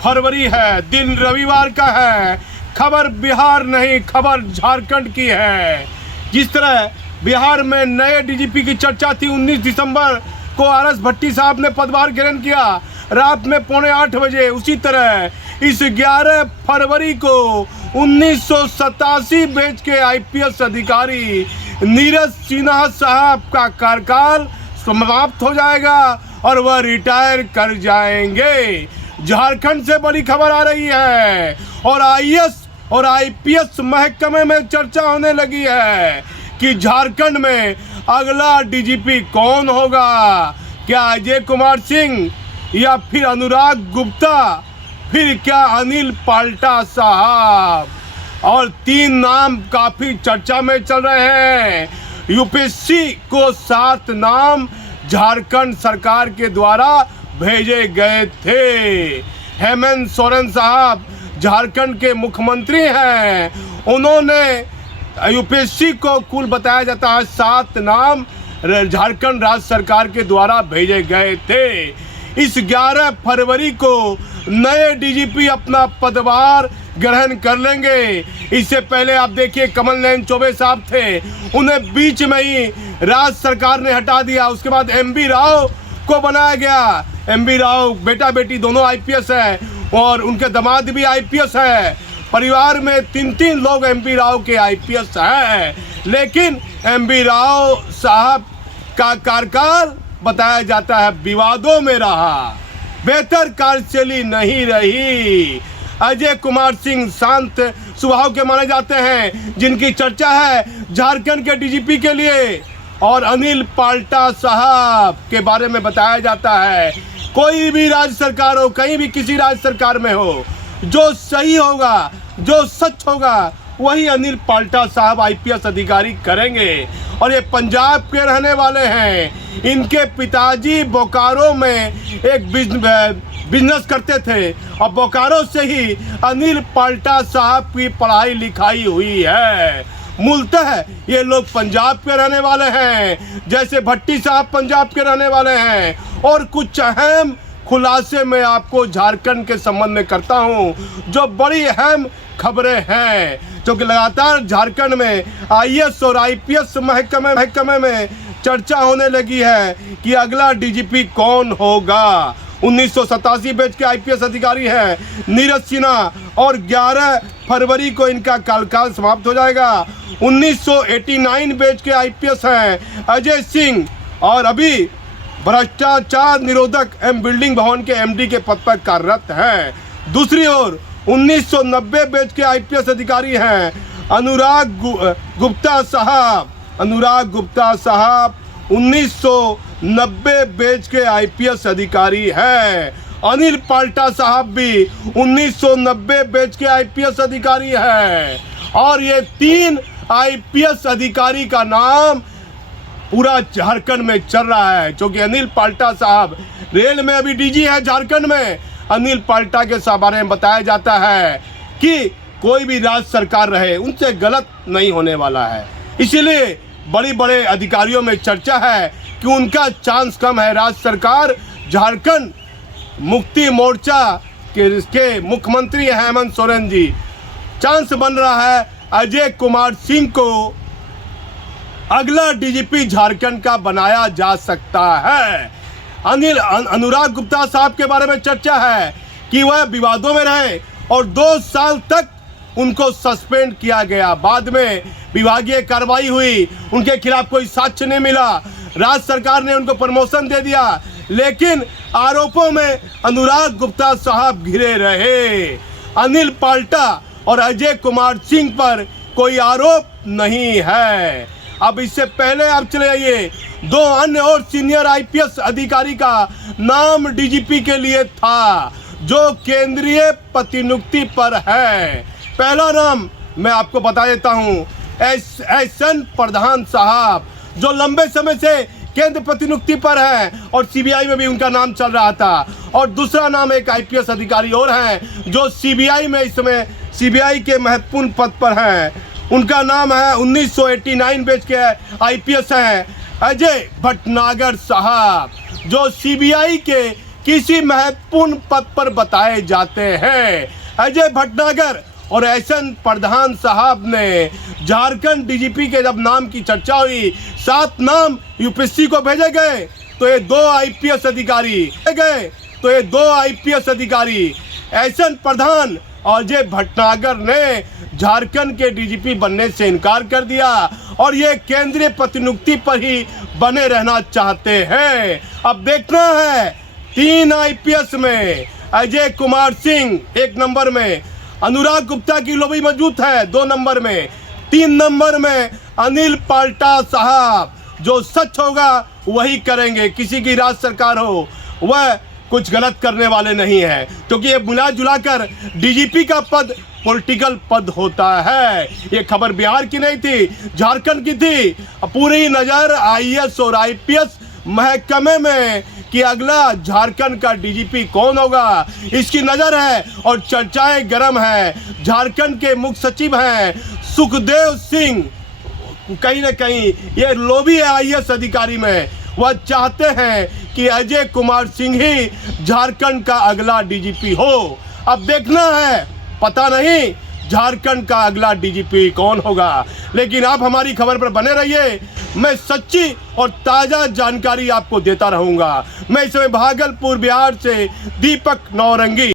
फरवरी है, दिन रविवार का है। खबर बिहार नहीं, खबर झारखंड की है। जिस तरह बिहार में नए डीजीपी की चर्चा थी, 19 दिसंबर को आर एस भट्टी साहब ने पदभार ग्रहण किया रात में 7:45 बजे। उसी तरह इस 11 फरवरी को 1987 बैच के आईपीएस अधिकारी नीरज सिन्हा साहब का कार्यकाल समाप्त हो जाएगा और वह रिटायर कर जाएंगे। झारखंड से बड़ी खबर आ रही है और आईएएस और आईपीएस महकमे में चर्चा होने लगी है कि झारखंड में अगला डीजीपी कौन होगा। क्या अजय कुमार सिंह या फिर अनुराग गुप्ता, फिर क्या अनिल पाल्टा साहब। और 3 नाम काफी चर्चा में चल रहे हैं। यूपीएससी को 7 नाम झारखंड सरकार के द्वारा भेजे गए थे। हेमंत सोरेन साहब झारखंड के मुख्यमंत्री हैं। उन्होंने यूपीएससी को कुल बताया जाता है 7 नाम झारखंड राज्य सरकार के द्वारा भेजे गए थे। इस 11 फरवरी को नए डीजीपी अपना पदभार ग्रहण कर लेंगे। इससे पहले आप देखिए कमल नयन चौबे साहब थे, उन्हें बीच में ही राज्य सरकार ने हटा दिया। उसके बाद एमबी राव को बनाया गया। एमबी राव बेटा बेटी दोनों आईपीएस है और उनके दामाद भी आईपीएस है। परिवार में 3 लोग एमबी राव के आईपीएस हैं, लेकिन एमबी राव साहब का कार्यकाल बताया जाता है विवादों में रहा, बेहतर कार्यशैली नहीं रही। अजय कुमार सिंह शांत स्वभाव के माने जाते हैं, जिनकी चर्चा है झारखंड के डीजीपी के लिए। और अनिल पाल्टा साहब के बारे में बताया जाता है कोई भी राज्य सरकार हो, कहीं भी किसी राज्य सरकार में हो, जो सही होगा, जो सच होगा, वही अनिल पाल्टा साहब आईपीएस अधिकारी करेंगे। और ये पंजाब के रहने वाले हैं। इनके पिताजी बोकारो में एक बिजनेस करते थे और बोकारो से ही अनिल पाल्टा साहब की पढ़ाई लिखाई हुई है। मूलतः ये लोग पंजाब के रहने वाले हैं, जैसे भट्टी साहब पंजाब के रहने वाले हैं। और कुछ अहम खुलासे मैं आपको झारखंड के संबंध में करता हूं, जो बड़ी अहम खबरें हैं, क्योंकि लगातार झारखंड में आईएएस और आईपीएस महकमे में चर्चा होने लगी है कि अगला डीजीपी कौन होगा। 1987 बैच के आईपीएस अधिकारी हैं नीरज सिन्हा और 11 फरवरी को इनका कार्यकाल समाप्त हो जाएगा। 1989 बैच के आईपीएस हैं अजय सिंह और अभी भ्रष्टाचार निरोधक एवं बिल्डिंग भवन के एमडी के पद पर कार्यरत हैं। दूसरी ओर 1990 बैच के आईपीएस अधिकारी हैं अनुराग गुप्ता साहब। अनुराग गुप्ता साहब 1990 बैच के आईपीएस अधिकारी हैं। अनिल पाल्टा साहब भी 1990 बैच के आईपीएस अधिकारी हैं। और ये 3 आईपीएस अधिकारी का नाम पूरा झारखंड में चल रहा है, क्योंकि अनिल पाल्टा साहब रेल में अभी डीजी है झारखंड में। अनिल पाल्टा के बारे में बताया जाता है कि कोई भी राज्य सरकार रहे उनसे गलत नहीं होने वाला है। इसीलिए बड़े अधिकारियों में चर्चा है कि उनका चांस कम है। राज्य सरकार झारखंड मुक्ति मोर्चा के मुख्यमंत्री हेमंत सोरेन जी, चांस बन रहा है अजय कुमार सिंह को अगला डीजीपी झारखंड का बनाया जा सकता है। अनुराग गुप्ता साहब के बारे में चर्चा है कि वह विवादों में रहे और 2 साल तक उनको सस्पेंड किया गया। बाद में विभागीय कार्रवाई हुई, उनके खिलाफ कोई साक्ष्य नहीं मिला, राज्य सरकार ने उनको प्रमोशन दे दिया, लेकिन आरोपों में अनुराग गुप्ता साहब घिरे रहे। अनिल पाल्टा और अजय कुमार सिंह पर कोई आरोप नहीं है। अब इससे पहले आप चले आइए, 2 अन्य और सीनियर आईपीएस अधिकारी का नाम डीजीपी के लिए था, जो केंद्रीय प्रतिनियुक्ति पर है। पहला नाम मैं आपको बता देता हूं, एसएन प्रधान साहब, जो लंबे समय से केंद्र प्रतिनियुक्ति पर है और सीबीआई में भी उनका नाम चल रहा था। और दूसरा नाम एक आईपीएस अधिकारी और हैं जो सीबीआई में इस समय सीबीआई के महत्वपूर्ण पद पर हैं। उनका नाम है 1989 बैच के आईपीएस हैं अजय भटनागर साहब, जो सीबीआई के किसी महत्वपूर्ण पद पर बताए जाते हैं। अजय भटनागर और एसएन प्रधान साहब ने झारखंड डीजीपी के जब नाम की चर्चा हुई, 7 नाम यूपीएससी को भेजे गए तो ये 2 आईपीएस अधिकारी एसएन प्रधान और अजय भटनागर ने झारखंड के डीजीपी बनने से इनकार कर दिया और ये केंद्रीय प्रतिनियुक्ति पर ही बने रहना चाहते हैं। अब देखना है 3 आईपीएस में अजय कुमार सिंह 1 नंबर में, अनुराग गुप्ता की लोबी मजबूत है 2 नंबर में, 3 नंबर में अनिल पाल्टा साहब, जो सच होगा वही करेंगे। किसी की राज सरकार हो वह कुछ गलत करने वाले नहीं है, क्योंकि ये मिला जुला कर डीजीपी का पद पॉलिटिकल पद होता है। ये खबर बिहार की नहीं थी, झारखंड की थी। पूरी नजर आईएएस और आईपीएस महकमे में कि अगला झारखंड का डीजीपी कौन होगा, इसकी नजर है और चर्चाएं गर्म है। झारखंड के मुख्य सचिव हैं सुखदेव सिंह, कहीं ना कहीं ये लोभी है आईएएस अधिकारी में, वह चाहते हैं कि अजय कुमार सिंह ही झारखंड का अगला डीजीपी हो। अब देखना है, पता नहीं झारखंड का अगला डीजीपी कौन होगा, लेकिन आप हमारी खबर पर बने रहिए। मैं सच्ची और ताज़ा जानकारी आपको देता रहूंगा। मैं इस समय भागलपुर बिहार से दीपक नौरंगी।